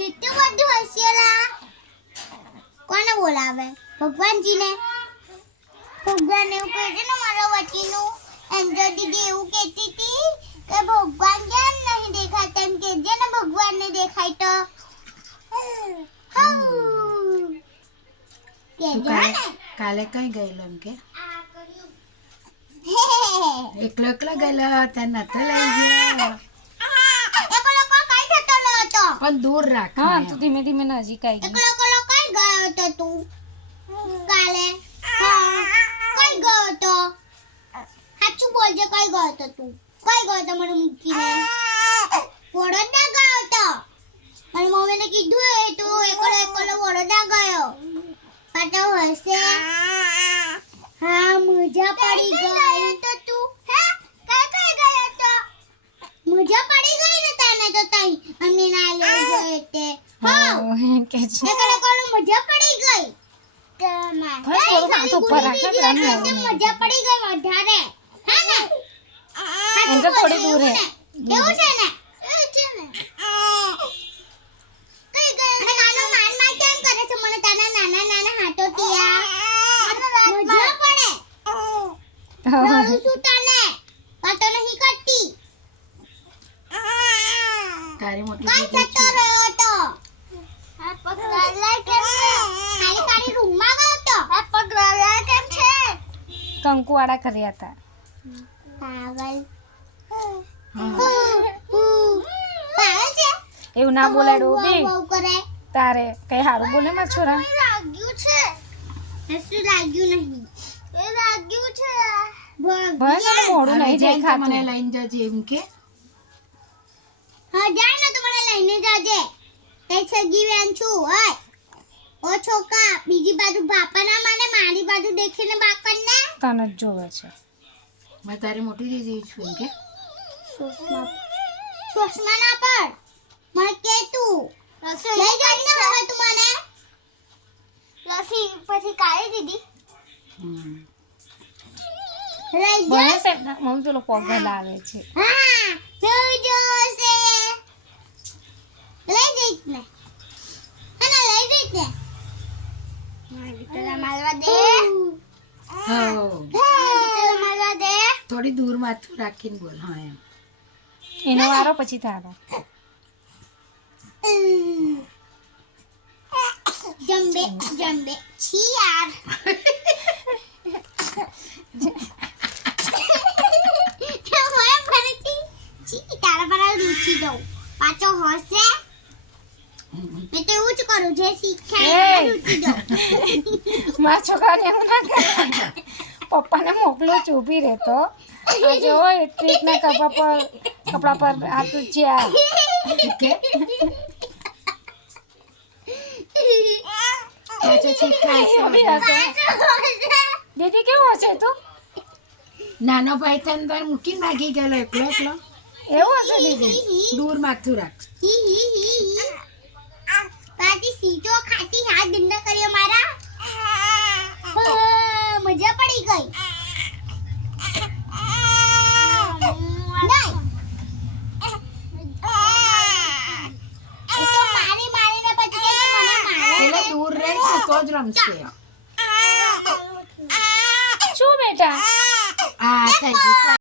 કેટલું બધું હસેલા કોને બોલાવે ભગવાનજીને ભગવાન એવું કહે છે ને મારા વટીનું એન્જો દીદી એવું કહેતી હતી કે ભગવાન કેમ નહીં દેખાતા એમ કહેજે ને ભગવાનને દેખાય તો કાલે કઈ ગયેલો એમ કે એકલો એકલો ગયેલો તને નતો લઈ ગયો પણ દૂર રાખ હા તું ધીમે ધીમે નજીક આવી ગઈ એકલો કઈ ગયો તો તું કાલે હા કઈ ગયો તો સાચું બોલજે કઈ ગયો તો તું કઈ ગયો તો મને મૂકીને વડોદરા ગયો તો મારી મમ્મીને કીધું એ તું એકલો વડોદરા ગયો પાછો હશે હા મજા પડી ગઈ તો તું હે કઈ ગયો તો મજા પડી ગઈ ને તને તો તઈ અમને ના લઈ ગયો તે હા કે છે એકલો મજા પડી ગઈ બસ થોડું હાથ ઉપર રાખ ને મજા પડી ગઈ વધારે હા ને એમ તો થોડી દૂર હે એવું છે ને કઈ ગયો નાનો માન કેમ કરે છે મને તાના નાના હાથો તિયા મજા પડે રડું છું તને વાતો નહીં કરતી તારી મોટી કઈ જતો રહ્યો તો આ પગલા કેમ છે ખાલી તારી રૂમમાં ગયો તો આ પગલા કેમ છે કંકુ વાળા કર્યા હતા પાગલ પાગલ છે એવું ના બોલાય ડોબી બહુ કરે તારે કઈ હારું બોલે માર છોરા લાગ્યું છે શું લાગ્યું નહીં એ લાગ્યું છે બસ એને મોડું નહીં મને દેખાતું લઈને જજે એમ કે હા જાય ને તો મને લઈને જાજે કઈ સગી વેન છું ઓય ઓ છોકા બીજી બાજુ બાપા ના માને મારી બાજુ દેખીને બાકન ને તને જ જોવે છે મેં તારી મોટી દીદી છું એમ કે સુષ્મા ના પર મને કે તું લઈ જાય ને હવે તું મને લસી પછી કાઢી દીધી લઈ બને જા છે ને મમ્મી પેલો પગ લાવે છે હા જોજો છે લઈ જઈશ ને અને લઈ જઈશ ને મારી તો મારવા દે હો મારવા દે થોડી દૂર માથું રાખીને બોલ હા એમ એનો વારો પછી તારો જંબે છી યાર તારા પર રૂચી દઉં પાછો હશે મેં તો એવું જ કરું જે શીખાય રૂચી દઉં મારા છોકરાને એવું ના કરે પપ્પાને મોકલો ચૂપી રહેતો આજે હોય ટ્રીકના કપડા પર હાથ જ્યાં કે પાછો શીખાય છે. દીદી કેવું હશે તું નાનો ભાઈ તને દર મૂકીને ભાગી ગયેલો એકલો એકલો એવું હશે દીદી દૂર માથું રાખ પાછી સીધો ખાતી હાથ ગંદા કર્યો મારા મજા પડી ગઈ નહીં. એ તો મારીને પછી કે મને મારે એટલે દૂર રહીશ તો જ રમશે શું બેટા આ થઈ ગયું